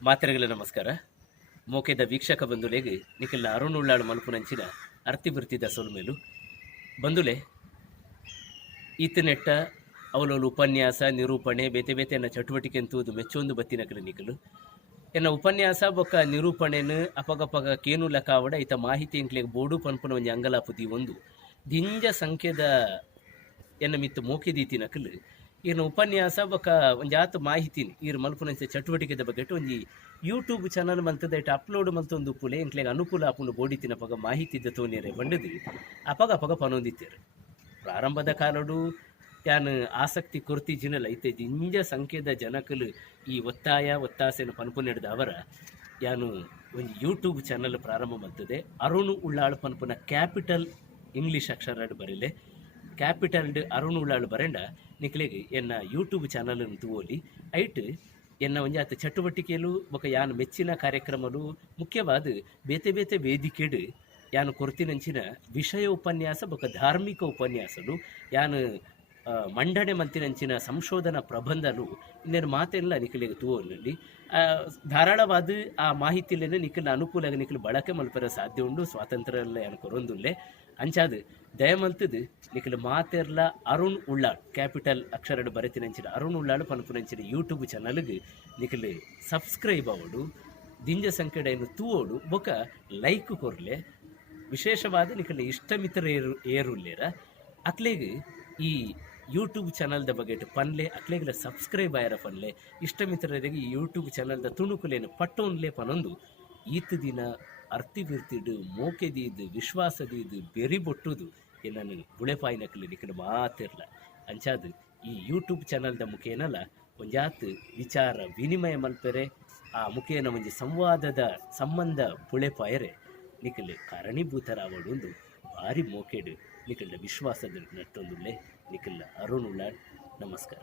ಮಾತೆರೆಗಳ ನಮಸ್ಕಾರ. ಮೋಕೆದ ವೀಕ್ಷಕ ಬಂಧುಲೆಗೆ ನಿಖಿಲ್ನ ಅರುಣ್ ಉಳ್ಳಾಳು ಮಲ್ಪುನಂಚಿನ ಅರ್ತಿ ಬರ್ತಿದ್ದ ಸೊಲ್ಮೇಲು ಬಂಧುಲೆ ಈತನೆಟ್ಟ ಅವಲೋಲು ಉಪನ್ಯಾಸ ನಿರೂಪಣೆ ಬೇತೆ ಬೇತೆನ ಚಟುವಟಿಕೆ ಅಂತೂದು ಮೆಚ್ಚೊಂದು ಬತ್ತಿನಕಲು ನಿಖಲು ಎನ್ನ ಉಪನ್ಯಾಸ ಬೊಕ್ಕ ನಿರೂಪಣೆನು ಅಪಗಪಗ ಕೇನು ಲಕಾವಡ ಈತ ಮಾಹಿತಿ ಇಂಕ್ಲೆಗೆ ಬೋಡು ಪನ್ಪುನ ಒಂಜಿ ಅಂಗಲಾಪುದಿ ಒಂದು ದಿಂಜ ಸಂಖ್ಯೆದ ಎನ್ನ ಮಿತ್ತು ಮೋಕೆದೀತಿನಕಲು ಈರ್ನ ಉಪನ್ಯಾಸ ಬೊಕ್ಕ ಒಂಜಾತು ಮಾಹಿತಿನಿ ಈರು ಮಲ್ಪುನಂಚ ಚಟುವಟಿಕೆದ ಬಗೆಟ್ ಒಂಜಿ ಯೂಟ್ಯೂಬ್ ಚಾನಲ್ ಮಂತದ ಇಟ್ಟು ಅಪ್ಲೋಡ್ ಮಲ್ತೊಂದು ಪುಲೆ ಇಂಕ್ಲೆಗೆ ಅನುಕೂಲ ಆಪುಂಡು ಬೋಡಿತಿನ ಪಗ ಮಾಹಿತಿದ ತೋನಿಯರೆ ಬಂಡದು ಅಪಗ ಪನೊಂದಿತ್ತೇರು. ಪ್ರಾರಂಭದ ಕಾಲಡು ಯಾನು ಆಸಕ್ತಿ ಕೊರ್ತಿಜಿನಲ್ಲ ಐತೆ ದಿಂಜ ಸಂಖ್ಯೆದ ಜನಕಲು ಈ ಒತ್ತಾಸೆನ ಪನ್ಪುನೆಡ್ದ ಅವರ ಯಾನು ಒಂದು ಯೂಟ್ಯೂಬ್ ಚಾನಲ್ ಪ್ರಾರಂಭ ಮಾಡ್ತದೆ. ಅರುಣ್ ಉಳ್ಳಾಳು ಪನ್ಪುನ ಕ್ಯಾಪಿಟಲ್ ಇಂಗ್ಲೀಷ್ ಅಕ್ಷರ ಬರೀಲೆ ಕ್ಯಾಪಿಟಲ್ ಅರುಣ್ ಉಳ್ಳಾಳು ಬರೆಂಡ ನಿಕ್ಲೆಗೆ ಎನ್ನ ಯೂಟ್ಯೂಬ್ ಚಾನಲ್ ತೂವೋಲಿ ಐಟ್ ಎನ್ನ ಒಂಜಾತ ಚಟುವಟಿಕೆಲು ಬೊಕ ಯಾನು ಮೆಚ್ಚಿನ ಕಾರ್ಯಕ್ರಮಲು ಮುಖ್ಯವಾದ ಬೇತೆ ಬೇತೆ ವೇದಿಕೆಡು ಯಾನು ಕೊರ್ತಿನಂಚಿನ ವಿಷಯ ಉಪನ್ಯಾಸ ಬೊಕ ಧಾರ್ಮಿಕ ಉಪನ್ಯಾಸಲು ಯಾನು ಮಂಡನೆ ಮಂತಿನಂಚಿನ ಸಂಶೋಧನಾ ಪ್ರಬಂಧಲು ಇನ್ನೇನು ಮಾತೆಲ್ಲ ನಿಖಿಲಿಗೆ ತೂವಲ್ಲಿ ಧಾರಾಳವಾದ ಆ ಮಾಹಿತಿಲೇನೆ ನಿಖಿಲ ಅನುಕೂಲ ನಿಖಿಲು ಬಳಕೆ ಮಲ್ಪರ ಸಾಧ್ಯ ಉಂಡು. ಸ್ವಾತಂತ್ರ್ಯ ಎಲ್ಲ ಏನು ಕೊರೊಂದುಲ್ಲೆ ಅಂಚಾದು ದಯಮಲ್ತದು ನಿಖಿಲು ಮಾತೆರ್ಲ ಅರುಣ್ ಉಳ್ಳಾಳ್ ಕ್ಯಾಪಿಟಲ್ ಅಕ್ಷರಡು ಬರೆತಿನಂಚಿನ ಅರುಣ್ ಉಳ್ಳಾಳು ಪನ್ಪುನಂಚಿನ ಯೂಟ್ಯೂಬ್ ಚಾನಲ್ಗೆ ನಿಖಿಲು ಸಬ್ಸ್ಕ್ರೈಬ್ ಆವೋಡು ದಿಂಜ ಸಂಖ್ಯೆಡೆಯನ್ನು ತೂವೋಡು ಬೊಕ ಲೈಕ್ ಕೊರ್ಲೆ ವಿಶೇಷವಾದ ನಿಖಿಲು ಇಷ್ಟಮಿತ್ರ ಏರುಲ್ಲೇರ ಅಕ್ಲೆಗೆ ಈ ಯೂಟ್ಯೂಬ್ ಚಾನಲ್ದ ಬಗೆಟ್ ಪನ್ಲೆ ಅಕ್ಲೆಗ್ಲ ಸಬ್ಸ್ಕ್ರೈಬ್ ಆಯರ ಪನ್ಲೆ ಇಷ್ಟಮಿತ್ರರಿಗೆ ಈ ಯೂಟ್ಯೂಬ್ ಚಾನಲ್ದ ತುಣುಕುಲೇನು ಪಟ್ಟೋನ್ಲೆ ಪನೊಂದು ಈತ್ ದಿನ ಅರ್ತಿ ಬಿರ್ತಿಡು ಮೋಕೆದೀದು ವಿಶ್ವಾಸದೀದು ಬೆರಿ ಬೊಟ್ಟುದು ಏನನ್ನು ಬುಳೆಪಾಯಿನಕಲು ನಿಖಲು ಮಾತಿರ್ಲ ಅಂಚಾದು ಈ ಯೂಟ್ಯೂಬ್ ಚಾನಲ್ದ ಮುಖೇನಲ್ಲ ಒಂಜಾತ್ ವಿಚಾರ ವಿನಿಮಯ ಮಲ್ಪೆರೆ ಆ ಮುಖೇನ ಒಂಜಿ ಸಂವಾದದ ಸಂಬಂಧ ಬುಳೆಪಾಯರೆ ನಿಖಲು ಕಾರಣೀಭೂತರಾವಡು ಒಂದು ಭಾರಿ ಮೋಕೆಡು ನಿಖಲ್ನ ವಿಶ್ವಾಸದ ನಟ್ಟೊಂದುಲ್ಲೆ ನಿಖಲ್ನ ಅರುಣ್ ಉಳ್ಳಾಳ್. ನಮಸ್ಕಾರ.